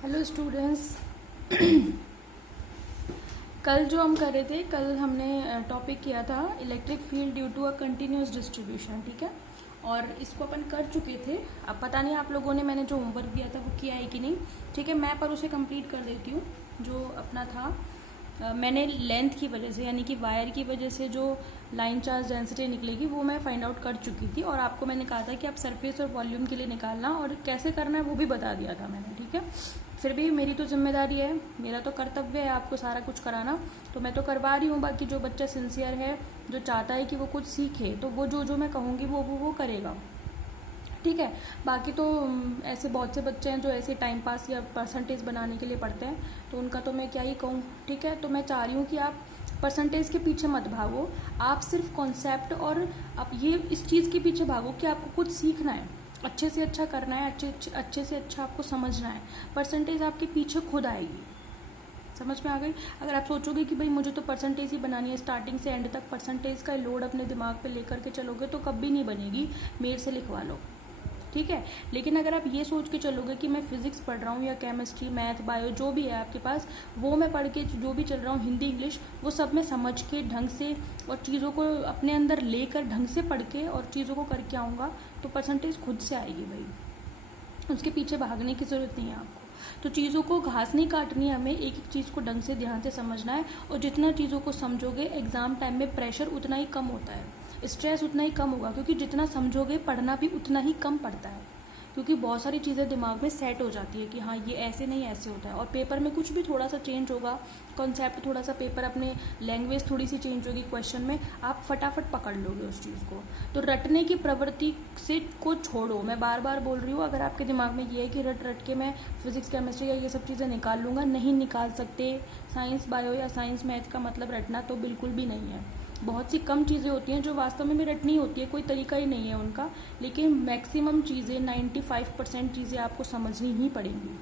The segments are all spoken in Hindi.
Hello students. कल जो हम कर रहे थे, कल हमने टॉपिक किया था electric field due to a continuous distribution, ठीक है। और इसको अपन कर चुके थे। अब पता नहीं आप लोगों ने मैंने जो होमवर्क दिया था वो किया है कि नहीं, ठीक है। मैं पर उसे कंप्लीट कर देती हूँ। जो अपना था मैंने लेंथ की वजह से, यानी कि वायर की वजह से जो लाइन चार्ज डेंसिटी निकलेगी वो मैं फाइंड आउट कर चुकी थी। और आपको मैंने कहा था कि आप सरफेस और वॉल्यूम के लिए निकालना और कैसे करना है वो भी बता दिया था मैंने, ठीक है। फिर भी मेरी तो जिम्मेदारी है, मेरा तो कर्तव्य है आपको सारा कुछ कराना, तो मैं तो करवा रही हूँ। बाकी जो बच्चा सिंसियर है, जो चाहता है कि वो कुछ सीखे, तो वो जो जो मैं कहूँगी वो करेगा, ठीक है। बाकी तो ऐसे बहुत से बच्चे हैं जो ऐसे टाइम पास या परसेंटेज बनाने के लिए पढ़ते हैं, तो उनका तो मैं क्या ही कहूँ, ठीक है। तो मैं चाह रही हूँ कि आप परसेंटेज के पीछे मत भागो, आप सिर्फ कॉन्सेप्ट और आप ये इस चीज़ के पीछे भागो कि आपको कुछ सीखना है, अच्छे से अच्छा करना है, अच्छे से अच्छा आपको समझना है। परसेंटेज आपके पीछे खुद आएगी, समझ में आ गई। अगर आप सोचोगे कि भाई मुझे तो परसेंटेज ही बनानी है, स्टार्टिंग से एंड तक परसेंटेज का लोड अपने दिमाग पे लेकर के चलोगे तो कभी नहीं बनेगी, मेरे से लिखवा लो, ठीक है। लेकिन अगर आप ये सोच के चलोगे कि मैं फिजिक्स पढ़ रहा हूँ या केमिस्ट्री, मैथ, बायो, जो भी है आपके पास, वो मैं पढ़ के जो भी चल रहा हूँ, हिंदी, इंग्लिश, वो सब मैं समझ के ढंग से और चीज़ों को अपने अंदर लेकर ढंग से पढ़ के और चीज़ों को करके आऊँगा, तो परसेंटेज खुद से आएगी भाई, उसके पीछे भागने की ज़रूरत नहीं है आपको। तो चीज़ों को घास नहीं काटनी है, हमें एक एक चीज़ को ढंग से ध्यान से समझना है। और जितना चीज़ों को समझोगे एग्ज़ाम टाइम में प्रेशर उतना ही कम होता है, स्ट्रेस उतना ही कम होगा, क्योंकि जितना समझोगे पढ़ना भी उतना ही कम पड़ता है, क्योंकि बहुत सारी चीज़ें दिमाग में सेट हो जाती है कि हाँ ये ऐसे नहीं ऐसे होता है। और पेपर में कुछ भी थोड़ा सा चेंज होगा, कॉन्सेप्ट थोड़ा सा, पेपर अपने लैंग्वेज थोड़ी सी चेंज होगी क्वेश्चन में, आप फटाफट पकड़ लोगे उस चीज़ को। तो रटने की प्रवृत्ति से को छोड़ो, मैं बार बार बोल रही हूँ। अगर आपके दिमाग में ये है कि रट रट के मैं फिजिक्स, केमिस्ट्री या ये सब चीज़ें निकाल लूँगा, नहीं निकाल सकते। साइंस, बायो या साइंस, मैथ का मतलब रटना तो बिल्कुल भी नहीं है। बहुत सी कम चीज़ें होती हैं जो वास्तव में रटनी होती है, कोई तरीका ही नहीं है उनका, लेकिन मैक्सिमम चीज़ें 95% चीज़ें आपको समझनी ही पड़ेंगी,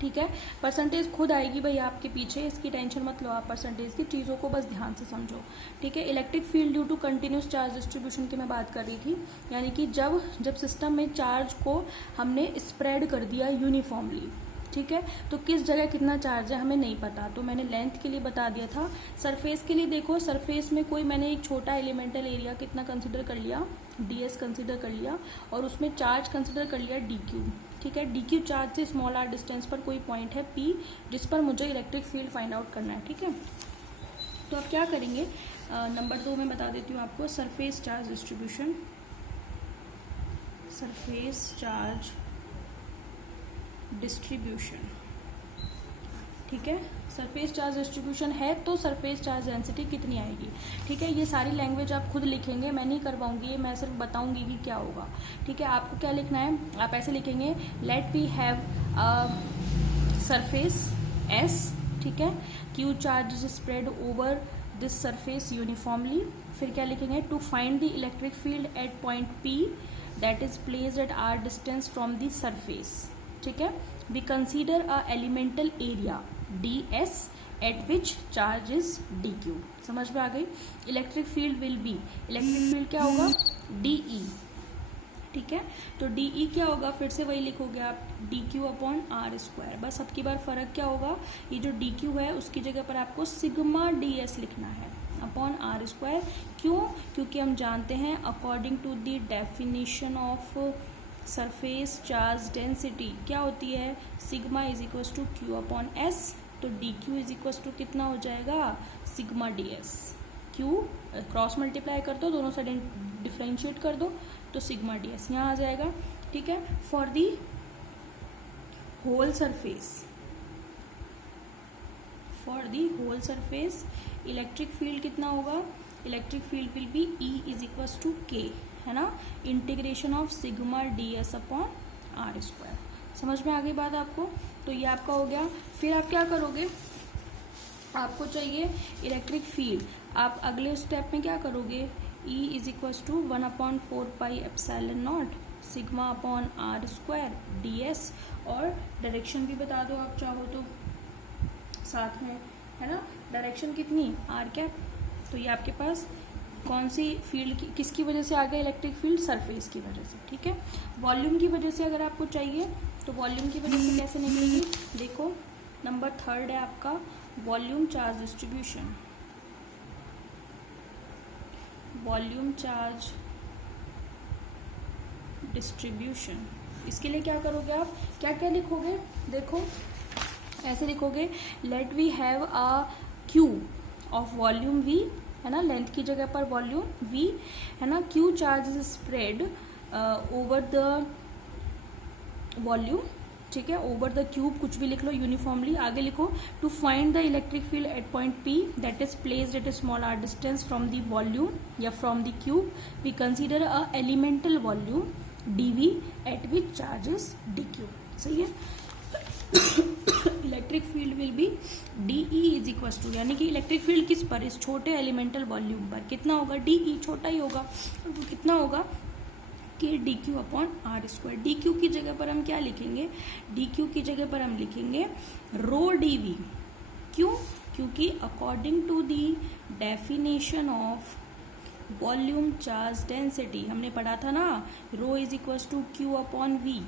ठीक है। परसेंटेज खुद आएगी भाई आपके पीछे, इसकी टेंशन मत लो आप परसेंटेज की, चीज़ों को बस ध्यान से समझो, ठीक है। Electric field due to continuous charge distribution की मैं बात कर रही थी, यानी कि जब सिस्टम में चार्ज को हमने स्प्रेड कर दिया यूनिफॉर्मली, ठीक है। तो किस जगह कितना चार्ज है हमें नहीं पता, तो मैंने लेंथ के लिए बता दिया था। सरफेस के लिए देखो, सरफेस में कोई मैंने एक छोटा एलिमेंटल एरिया कितना कंसिडर कर लिया, ds कंसिडर कर लिया, और उसमें चार्ज कंसिडर कर लिया dq, ठीक है। dq चार्ज से स्मॉल r डिस्टेंस पर कोई पॉइंट है p, जिस पर मुझे इलेक्ट्रिक फील्ड फाइंड आउट करना है, ठीक है। तो अब क्या करेंगे, नंबर 2 में बता देती हूँ आपको, surface charge distribution, surface charge distribution, ठीक है। सरफेस चार्ज डिस्ट्रीब्यूशन है तो सरफेस चार्ज डेंसिटी कितनी आएगी, ठीक है। ये सारी लैंग्वेज आप खुद लिखेंगे, मैं नहीं करवाऊंगी, मैं सिर्फ बताऊंगी कि क्या होगा, ठीक है। आपको क्या लिखना है, आप ऐसे लिखेंगे, let we have surface S, ठीक है, Q charge is spread over this surface uniformly. फिर क्या लिखेंगे, to find the electric field at point P that is placed at R distance from the surface, ठीक है। We consider a elemental area ds at which charge is dq, समझ में आ गई। Electric field will B, electric field क्या होगा, de, ठीक है। तो de क्या होगा, फिर से वही लिखोगे आप, dq अपॉन आर स्क्वायर। बस अब की बार फर्क क्या होगा, ये जो dq है उसकी जगह पर आपको सिग्मा ds लिखना है अपॉन आर स्क्वायर। क्यों, क्योंकि हम जानते हैं according to the definition of surface charge density क्या होती है, sigma is equal to Q upon S. तो D Q is equal to कितना हो जाएगा, sigma D S. Q cross multiply कर दो, दोनों साइड डिफ्रेंशिएट कर दो, तो सिग्मा डी एस यहाँ आ जाएगा, ठीक है। For the whole surface, for the whole surface electric field कितना होगा, electric field will be E is equal to K, है ना, integration of sigma D S upon are square. समझ में आ गई बात आपको, तो ये आपका हो गया। फिर आप क्या करोगे, आपको चाहिए इलेक्ट्रिक फील्ड, आप अगले स्टेप में क्या करोगे, E is equal to 1/4 pi epsilon naught sigma upon are square D S, और डायरेक्शन भी बता दो आप चाहो तो साथ में, है ना, डायरेक्शन कितनी, आर कैप। तो ये आपके पास कौन सी फील्ड किसकी वजह से आ गया इलेक्ट्रिक फील्ड, सरफेस की वजह से, ठीक है। वॉल्यूम की वजह से अगर आपको चाहिए तो वॉल्यूम की वजह से कैसे निकलेगी, देखो नंबर 3 है आपका volume charge distribution. Volume charge distribution, इसके लिए क्या करोगे आप, क्या क्या लिखोगे, देखो ऐसे लिखोगे, let we have a Q of volume V, है ना, लेंथ की जगह पर वॉल्यूम वी, है ना, Q charge is spread over the volume, ठीक है, ओवर द क्यूब, कुछ भी लिख लो यूनिफॉर्मली। आगे लिखो, to find the electric field at point P that is placed at a small r distance from the volume या from the cube, we consider a elemental volume dv at which charge is dq। सही है। Electric field will be DE is equal to, यानी कि इलेक्ट्रिक फील्ड किस पर, इस छोटे एलिमेंटल वॉल्यूम पर कितना होगा, DE छोटा ही होगा, और वो कितना होगा कि dq upon are square. dq की जगह पर हम क्या लिखेंगे, dq की जगह पर हम लिखेंगे रो dv। क्यों, क्योंकि according to the definition of volume charge density, हमने पढ़ा था ना, rho is equal to Q upon v,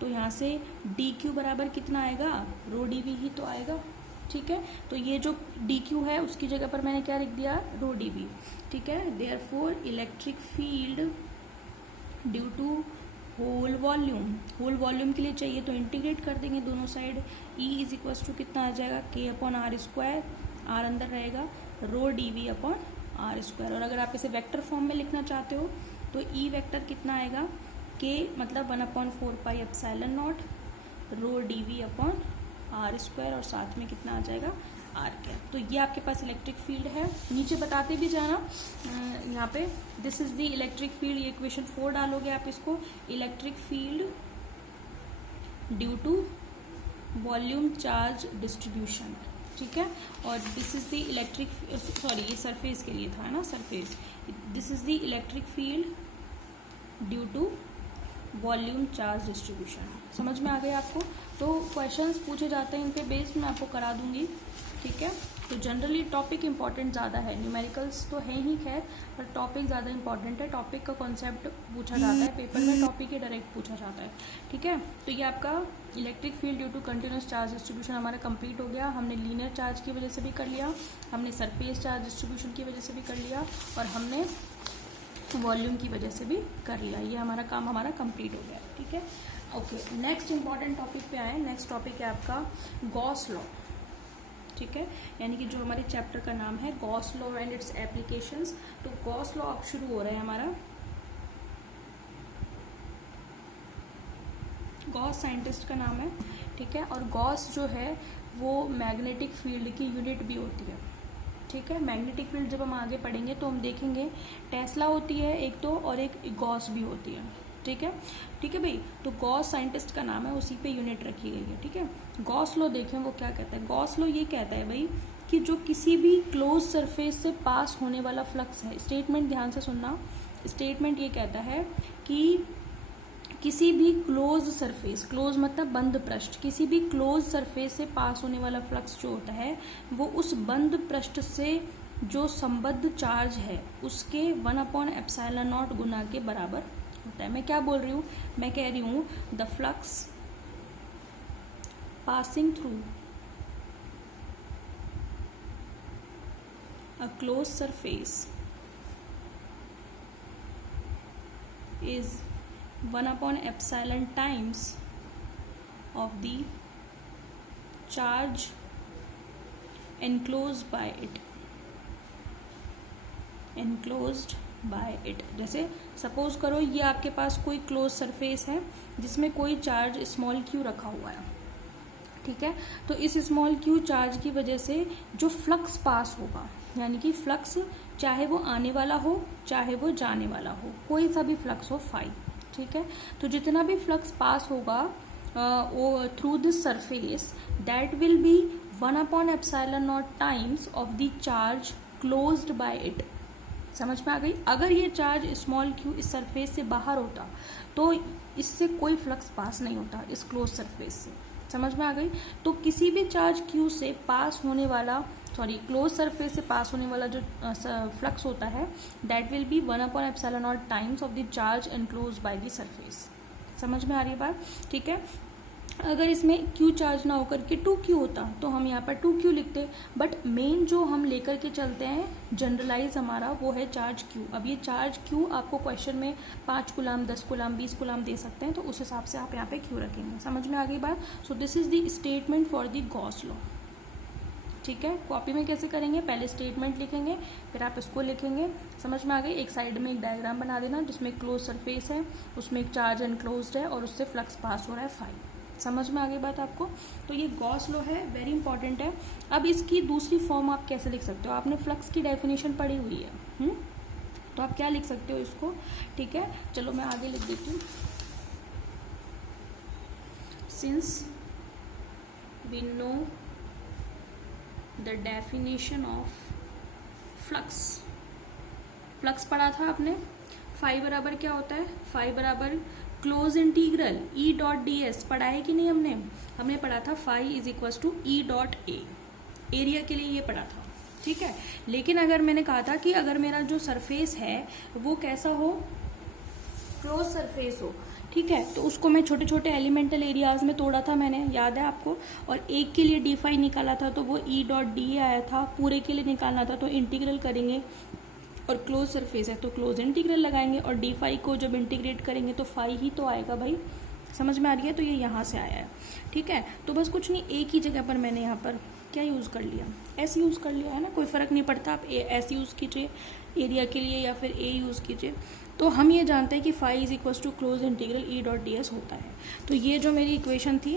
तो यहाँ से डी क्यू बराबर कितना आएगा, रो डी वी ही तो आएगा, ठीक है। तो ये जो डी क्यू है उसकी जगह पर मैंने क्या लिख दिया, रो डी वी, ठीक है। Therefore electric field due to whole volume, whole volume के लिए चाहिए तो इंटीग्रेट कर देंगे दोनों side, E is equal to कितना आ जाएगा, के अपॉन आर स्क्वायर, आर अंदर रहेगा, rho D we upon are square. और अगर आप इसे वेक्टर फॉर्म में लिखना चाहते हो तो ई वेक्टर कितना आएगा, के मतलब 1/4 epsilon naught rho D we upon are square, और साथ में कितना आ जाएगा, आर कैप। तो ये आपके पास इलेक्ट्रिक फील्ड है। नीचे बताते भी जाना यहाँ पे, this is the electric field, ये इक्वेशन 4 डालोगे आप इसको, electric field due to volume charge distribution, ठीक है। और this is the electric, sorry ये सरफेस के लिए था, है ना, surface, this is the electric field due to volume charge distribution. समझ में आ गया आपको। तो क्वेश्चंस पूछे जाते हैं, इन पे बेस्ड मैं आपको करा दूंगी, ठीक है। तो जनरली टॉपिक इंपॉर्टेंट ज़्यादा है, न्यूमेरिकल्स तो है ही खैर, पर टॉपिक ज़्यादा इंपॉर्टेंट है, टॉपिक का कॉन्सेप्ट पूछा जाता है पेपर में, टॉपिक ही डायरेक्ट पूछा जाता है, ठीक है। तो ये आपका electric field due to continuous charge distribution हमारा कंप्लीट हो गया। हमने लीनियर चार्ज की वजह से भी कर लिया, हमने सरफेस चार्ज डिस्ट्रीब्यूशन की वजह से भी कर लिया, और हमने वॉल्यूम की वजह से भी कर लिया। ये हमारा काम हमारा कंप्लीट हो गया, ठीक है। ओके, नेक्स्ट इंपॉर्टेंट टॉपिक पे आए। नेक्स्ट टॉपिक है आपका गॉस लॉ, ठीक है, यानी कि जो हमारे चैप्टर का नाम है Gauss law and it's applications. तो गॉस लॉ अब शुरू हो रहा है हमारा। गॉस साइंटिस्ट का नाम है, ठीक है, और गॉस जो है वो मैग्नेटिक फील्ड की यूनिट भी होती है, ठीक है। मैग्नेटिक फील्ड जब हम आगे पढ़ेंगे तो हम देखेंगे टेस्ला होती है एक तो, और एक गॉस भी होती है, ठीक है, ठीक है भाई। तो गॉस साइंटिस्ट का नाम है, उसी पे यूनिट रखी गई है, ठीक है। गॉस लॉ देखें वो क्या कहता है। गॉस लॉ ये कहता है भाई कि जो किसी भी क्लोज सरफेस से पास होने वाला फ्लक्स है, स्टेटमेंट ध्यान से सुनना, स्टेटमेंट ये कहता है कि किसी भी क्लोज सरफेस, क्लोज मतलब बंद पृष्ठ, किसी भी क्लोज सरफेस से पास होने वाला फ्लक्स जो होता है वो उस बंद पृष्ठ से जो संबद्ध चार्ज है उसके 1/ε0 गुना के बराबर होता है। मैं क्या बोल रही हूँ, मैं कह रही हूँ the flux passing through a close surface is 1/ε times of the charge enclosed by it, enclosed by it। जैसे सपोज करो ये आपके पास कोई क्लोज सरफेस है जिसमें कोई चार्ज स्मॉल क्यू रखा हुआ है, ठीक है। तो इस स्मॉल क्यू चार्ज की वजह से जो फ्लक्स पास होगा, यानी कि फ्लक्स चाहे वो आने वाला हो चाहे वो जाने वाला हो, कोई सा भी फ्लक्स हो फाई, ठीक है। तो जितना भी फ्लक्स पास होगा through this surface that will be 1/ε0 times of the charge closed by it. समझ में आ गई। अगर ये चार्ज स्मॉल क्यू इस सरफेस से बाहर होता तो इससे कोई फ्लक्स पास नहीं होता इस क्लोज सरफेस से। समझ में आ गई। तो किसी भी चार्ज क्यू से पास होने वाला, सॉरी क्लोज सरफेस से पास होने वाला जो फ्लक्स होता है that will be 1/ε0 times of the charge enclose by the surface. समझ में आ रही है बात, ठीक है। अगर इसमें Q चार्ज ना होकर के 2Q होता तो हम यहाँ पर 2Q लिखते, बट मेन जो हम लेकर के चलते हैं जनरलाइज हमारा वो है चार्ज Q। अब ये चार्ज Q आपको क्वेश्चन में 5 कूलाम, 10 कूलाम, 20 कूलाम दे सकते हैं, तो उस हिसाब से आप यहाँ पे Q रखेंगे। समझ में आ गई बात? So this is the statement for the Gauss law. ठीक है, कॉपी में कैसे करेंगे, पहले स्टेटमेंट लिखेंगे, फिर आप इसको लिखेंगे। समझ में आ गई? एक साइड में एक डायग्राम बना देना जिसमें क्लोज सरफेस है, उसमें एक चार्ज एनक्लोज्ड है और उससे फ्लक्स पास हो रहा है फाई। समझ में आ गई बात आपको? तो ये गॉस लॉ है, वेरी इंपॉर्टेंट है। अब इसकी दूसरी फॉर्म आप कैसे लिख सकते हो? आपने फ्लक्स की डेफिनेशन पढ़ी हुई है, तो आप क्या लिख सकते हो इसको? ठीक है, चलो मैं आगे लिख देती हूँ। Since we know the definition of flux, flux पढ़ा था आपने, फाई बराबर क्या होता है? फाई बराबर close integral E dot D S पढ़ा है कि नहीं हमने? हमने पढ़ा था phi is equal to E dot A, area के लिए ये पढ़ा था। ठीक है, लेकिन अगर मैंने कहा था कि अगर मेरा जो सरफेस है वो कैसा हो, क्लोज सरफेस हो, ठीक है, तो उसको मैं छोटे छोटे एलिमेंटल एरियाज में तोड़ा था मैंने, याद है आपको? और एक के लिए डी फाई निकाला था तो वो ई डॉट डी आया था, पूरे के लिए निकालना था तो इंटीग्रल करेंगे, और क्लोज सरफेस है तो क्लोज इंटीग्रल लगाएंगे, और डी फाई को जब इंटीग्रेट करेंगे तो फाई ही तो आएगा भाई। समझ में आ रही है? तो ये यहाँ से आया है। ठीक है, तो बस कुछ नहीं, एक ही जगह पर मैंने यहाँ पर क्या यूज़ कर लिया, एस यूज़ कर लिया है ना, कोई फ़र्क नहीं पड़ता, आप एस यूज़ कीजिए एरिया के लिए या फिर ए यूज़ कीजिए। तो हम ये जानते हैं कि phi is equal to close integral E dot D S होता है। तो ये जो मेरी इक्वेशन थी,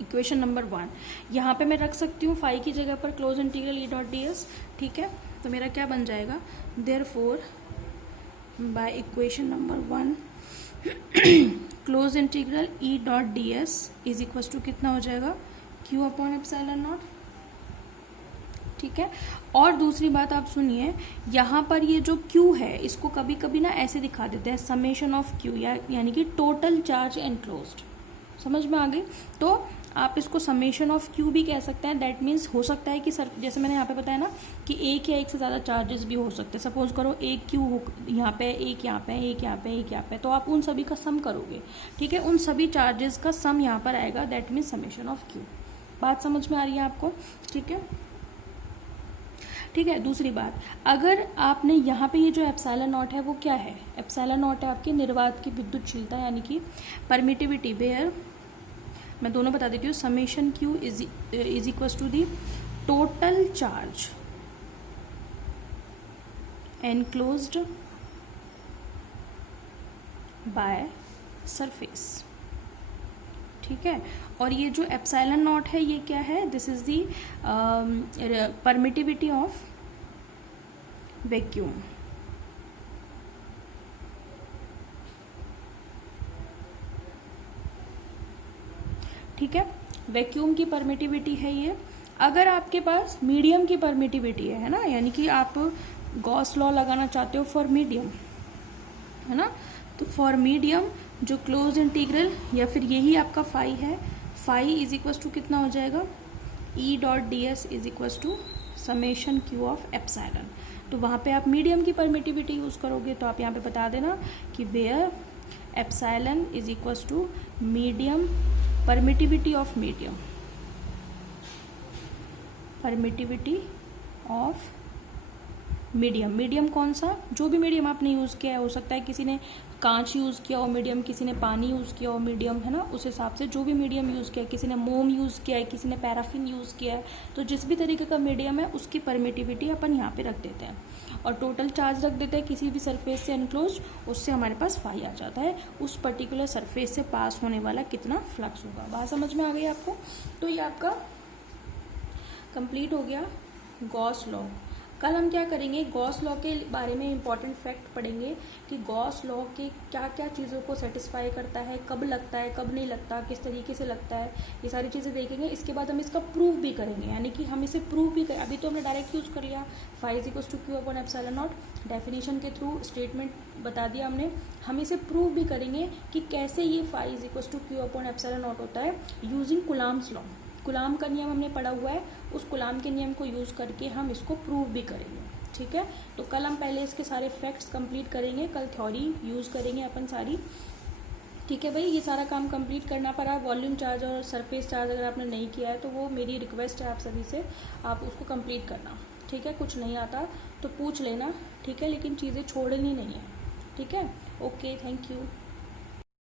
इक्वेशन नंबर 1, यहाँ पे मैं रख सकती हूँ फाई की जगह पर close integral E dot D S. ठीक है, तो मेरा क्या बन जाएगा, therefore by equation number 1 close integral E dot D S is equal to कितना हो जाएगा, क्यू अपॉन एप्सिलॉन नॉट। ठीक है, और दूसरी बात आप सुनिए, यहाँ पर ये जो Q है इसको कभी कभी ना ऐसे दिखा देते हैं, समेशन ऑफ Q, यानी कि टोटल चार्ज एनक्लोज्ड। समझ में आ गई? तो आप इसको समेशन ऑफ Q भी कह सकते हैं। दैट मीन्स हो सकता है कि सर, जैसे मैंने यहाँ पे बताया ना कि एक या एक से ज़्यादा चार्जेस भी हो सकते हैं। सपोज करो एक Q हो यहाँ पे, एक यहाँ पे, एक यहाँ पे, एक यहाँ पे, तो आप उन सभी का सम करोगे। ठीक है, उन सभी चार्जेस का सम यहाँ पर आएगा, that means summation of Q। बात समझ में आ रही है आपको? ठीक है, ठीक है। दूसरी बात, अगर आपने यहाँ पे ये जो एप्सिलॉन नॉट है वो क्या है, एप्सिलॉन नॉट है आपकी निर्वात की विद्युतशीलता यानी कि परमिटिविटी, वेयर मैं दोनों बता देती हूँ, summation Q is equal to the total charge enclosed by surface. ठीक है, और ये जो एप्सिलॉन नॉट है ये क्या है, this is the permittivity of vacuum. ठीक है, वैक्यूम की परमिटिविटी है ये। अगर आपके पास मीडियम की परमिटिविटी है ना, यानी कि आप गॉस लॉ लगाना चाहते हो फॉर मीडियम, है ना, तो फॉर मीडियम जो क्लोज इंटीग्रल या फिर यही आपका फाई है, फाई इज इक्वल टू कितना हो जाएगा, E dot D S is equal to summation Q of epsilon. तो वहाँ पे आप मीडियम की परमिटिविटी यूज़ करोगे, तो आप यहाँ पे बता देना कि where epsilon is equal to medium permittivity of medium, permittivity of medium. Medium कौन सा, जो भी मीडियम आपने यूज़ किया है, हो सकता है किसी ने कांच यूज़ किया हो मीडियम, किसी ने पानी यूज़ किया हो मीडियम, है ना, उस हिसाब से जो भी मीडियम यूज़ किया है, किसी ने मोम यूज़ किया है, किसी ने पैराफिन यूज़ किया है, तो जिस भी तरीके का मीडियम है उसकी परमिटिविटी अपन यहाँ पे रख देते हैं, और टोटल चार्ज रख देते हैं किसी भी सरफेस से एनक्लोज, उससे हमारे पास फाई आ जाता है, उस पर्टिकुलर सरफेस से पास होने वाला कितना फ्लक्स होगा। बात समझ में आ गई आपको? तो ये आपका कंप्लीट हो गया गॉस लॉ। कल हम क्या करेंगे, गॉस लॉ के बारे में इंपॉर्टेंट फैक्ट पढ़ेंगे कि गॉस लॉ के क्या क्या चीज़ों को सेटिस्फाई करता है, कब लगता है, कब नहीं लगता, किस तरीके से लगता है, ये सारी चीज़ें देखेंगे। इसके बाद हम इसका प्रूफ भी करेंगे, यानी कि हम इसे प्रूफ भी करें। अभी तो हमने डायरेक्ट यूज़ कर लिया, phi is equal to Q upon epsilon naught, definition के थ्रू स्टेटमेंट बता दिया हमने। हम इसे प्रूफ भी करेंगे कि कैसे ये phi is equal to Q upon epsilon naught होता है यूजिंग कुलाम्स लॉ। कुलाम का नियम हमने पढ़ा हुआ है, उस कुलाम के नियम को यूज़ करके हम इसको प्रूव भी करेंगे। ठीक है, तो कल हम पहले इसके सारे फैक्ट्स कंप्लीट करेंगे, कल थ्योरी यूज़ करेंगे अपन सारी, ठीक है भाई, ये सारा काम कंप्लीट करना पड़ा। वॉल्यूम चार्ज और सरफेस चार्ज अगर आपने नहीं किया है तो वो मेरी रिक्वेस्ट है आप सभी से, आप उसको कंप्लीट करना। ठीक है, कुछ नहीं आता तो पूछ लेना। ठीक है, लेकिन चीज़ें छोड़नी नहीं है। ठीक है, ओके, थैंक यू।